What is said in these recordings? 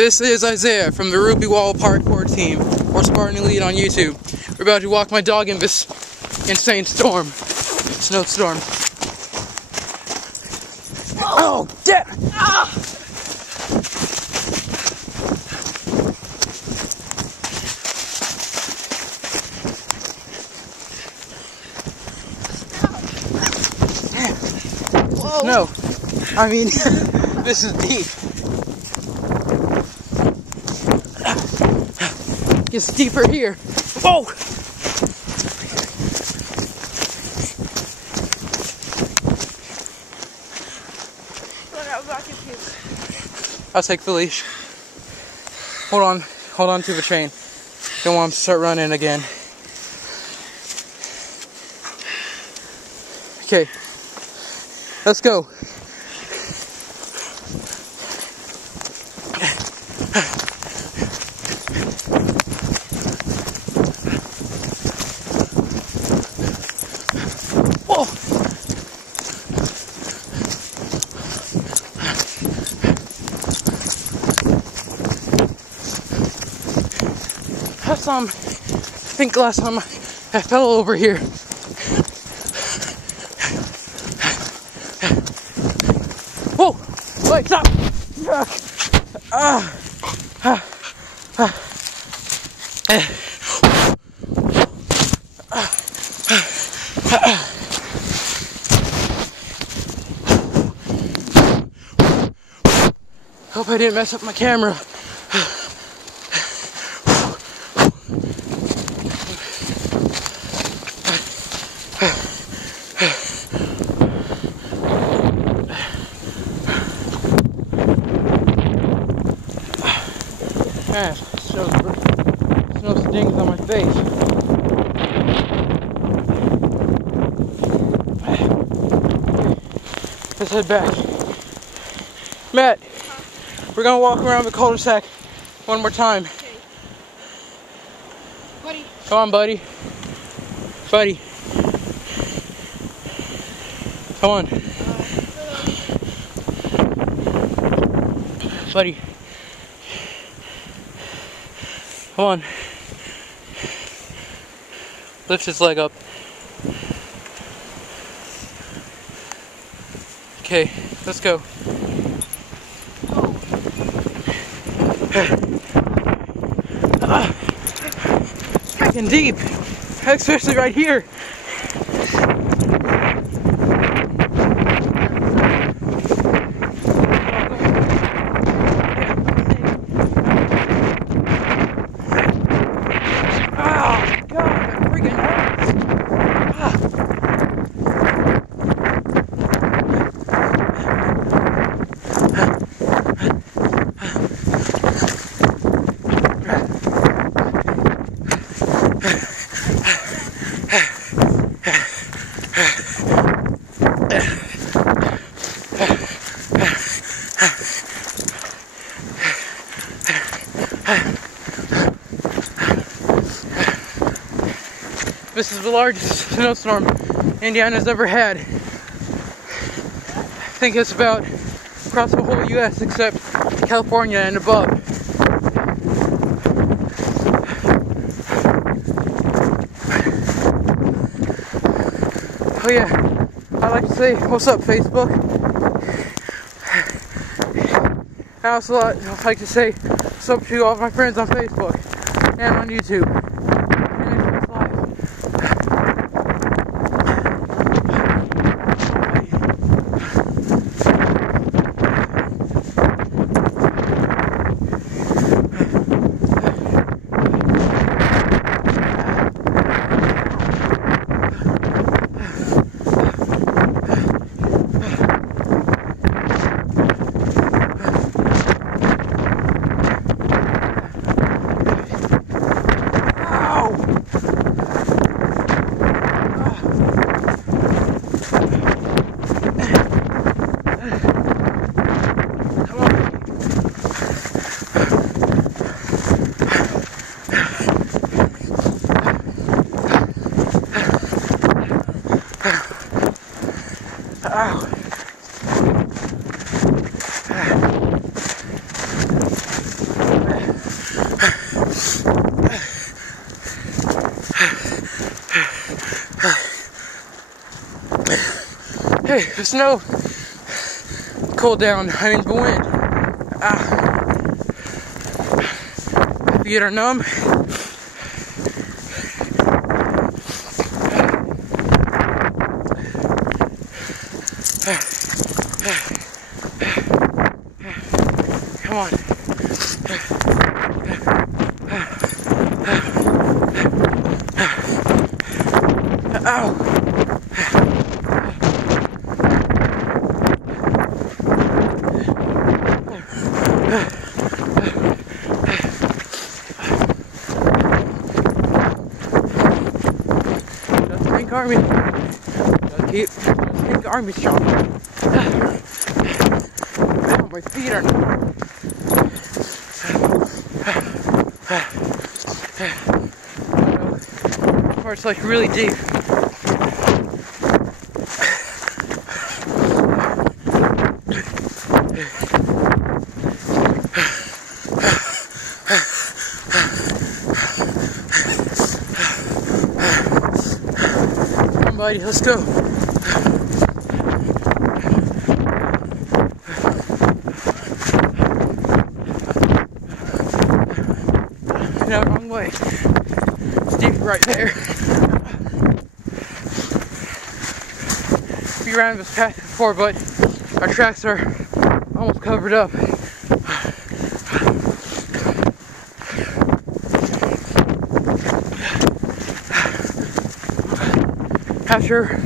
This is Isaiah from the Ruby Wall Parkour team, or Spartan Elite on YouTube. We're about to walk my dog in this insane snowstorm. Oh, damn! Ah! Whoa. No, I mean, this is deep. It's deeper here. Oh! I'll take the leash. Hold on to the chain. Don't want him to start running again. Okay, let's go. Whoa! I think last time I fell over here. Whoa! Wait, stop! Hope I didn't mess up my camera. Man, snow stings on my face. Let's head back. Matt, we're gonna walk around the cul-de-sac one more time. Okay. Buddy. Come on, buddy. Buddy. Come on. Buddy. Come on. Lift his leg up. Okay, let's go. Freaking deep, especially right here. This is the largest snowstorm Indiana's ever had. I think it's about across the whole U.S. except California and above. Oh yeah, I like to say, what's up, Facebook? I also like to say what's up to all of my friends on Facebook and on YouTube. Okay, the snow cooled down. I mean, the wind. Feet are numb. Come on. Ow. Pink Army. Keep Pink Army strong. Ow, my feet are numb. Or it's like really deep. Come on, buddy, let's go. No, wrong way. It's deep right there. We ran this path before, but our tracks are almost covered up. After,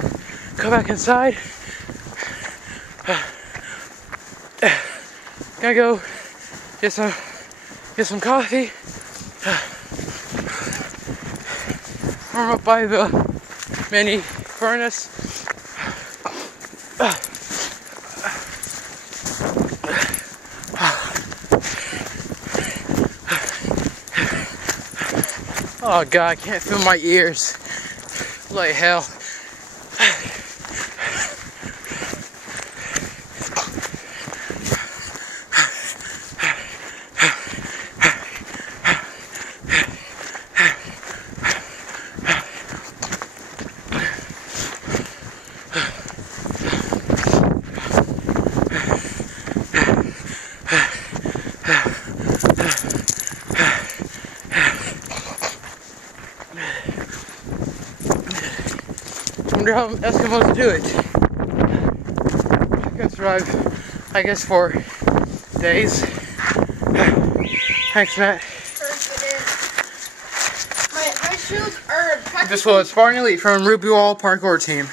go back inside. Gonna go get some coffee. Warm up by the mini furnace. Oh God, I can't feel my ears. Like hell. I wonder how Eskimos do it. I can survive, I guess, for days. Thanks, Matt. My shoes are This was Spartan Elite from Ruby Wall Parkour Team.